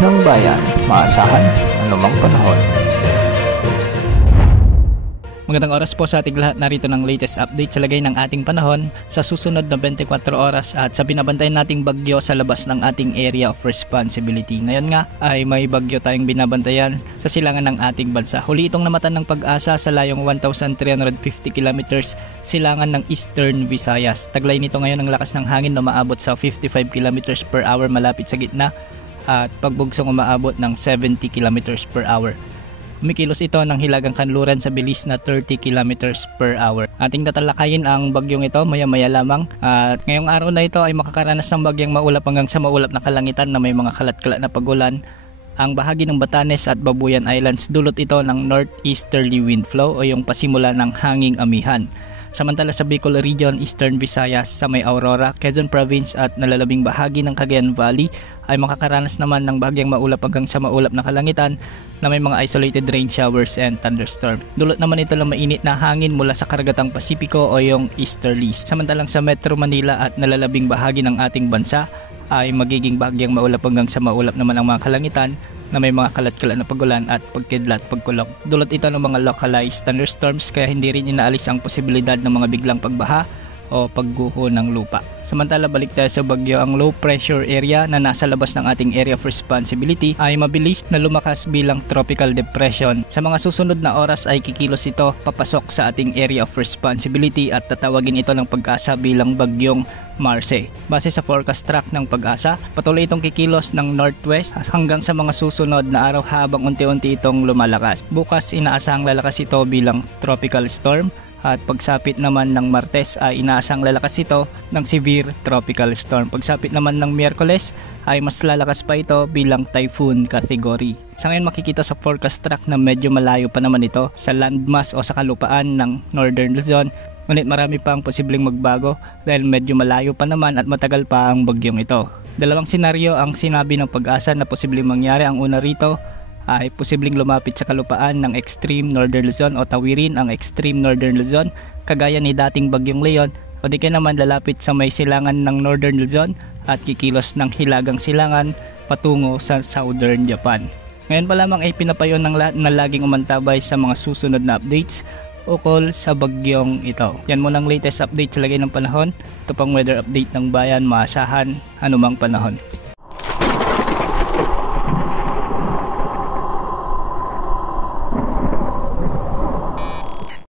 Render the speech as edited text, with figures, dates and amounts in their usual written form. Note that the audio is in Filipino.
ng bayan, maasahan anumang panahon. Magandang oras po sa ating lahat, narito ng latest update sa lagay ng ating panahon sa susunod na 24 oras at sa binabantayan nating bagyo sa labas ng ating area of responsibility. Ngayon nga ay may bagyo tayong binabantayan sa silangan ng ating bansa. Huli itong namatan ng Pag-asa sa layong 1,350 kilometers silangan ng Eastern Visayas. Taglay nito ngayon ang lakas ng hangin na umaabot sa 55 kilometers per hour malapit sa gitna at pagbugsong umaabot ng 70 kilometers per hour. Kumikilos ito ng hilagang kanluran sa bilis na 30 kilometers per hour. Ating tatalakayin ang bagyong ito maya-maya lamang. At ngayong araw na ito ay makakaranas ng bagyang maulap hanggang sa maulap na kalangitan na may mga kalat-kalat na pagulan. Ang bahagi ng Batanes at Babuyan Islands, dulot ito ng northeasterly wind flow o yung pasimula ng hanging amihan. Samantala sa Bicol Region, Eastern Visayas, sa may Aurora, Quezon Province at nalalabing bahagi ng Cagayan Valley ay makakaranas naman ng bahagyang maulap hanggang sa maulap na kalangitan na may mga isolated rain showers and thunderstorm. Dulot naman ito ng mainit na hangin mula sa karagatang Pasipiko o yung easterlies. Samantalang sa Metro Manila at nalalabing bahagi ng ating bansa ay magiging bahagyang maulap hanggang sa maulap naman ang mga kalangitan na may mga kalat-kalat na pagulan at pagkidlat pagkulog. Dulot ito ng mga localized thunderstorms kaya hindi rin inaalis ang posibilidad ng mga biglang pagbaha o pagguho ng lupa. Samantala balik tayo sa bagyo, ang low pressure area na nasa labas ng ating area of responsibility ay mabilis na lumakas bilang tropical depression. Sa mga susunod na oras ay kikilos ito papasok sa ating area of responsibility at tatawagin ito ng Pag-asa bilang bagyong Marce. Base sa forecast track ng Pag-asa, patuloy itong kikilos ng northwest hanggang sa mga susunod na araw habang unti-unti itong lumalakas. Bukas inaasahang lalakas ito bilang tropical storm at pagsapit naman ng Martes ay inaasang lalakas ito ng severe tropical storm. Pagsapit naman ng Miyerkules ay mas lalakas pa ito bilang typhoon category. Sa ngayon makikita sa forecast track na medyo malayo pa naman ito sa landmass o sa kalupaan ng Northern Luzon. Ngunit marami pa ang posibleng magbago dahil medyo malayo pa naman at matagal pa ang bagyong ito. Dalawang senaryo ang sinabi ng Pag-asa na posibleng mangyari. Ang una rito ay posibleng lumapit sa kalupaan ng extreme northern Luzon o tawirin ang extreme northern Luzon kagaya ni dating bagyong Leon, o di kaya naman lalapit sa may silangan ng northern Luzon at kikilos ng hilagang silangan patungo sa southern Japan. Ngayon pa lamang ay pinapayon ng lahat na laging umantabay sa mga susunod na updates ukol sa bagyong ito. Yan muna ang latest update sa lagay ng panahon. Ito pang weather update ng bayan, maasahan anumang panahon.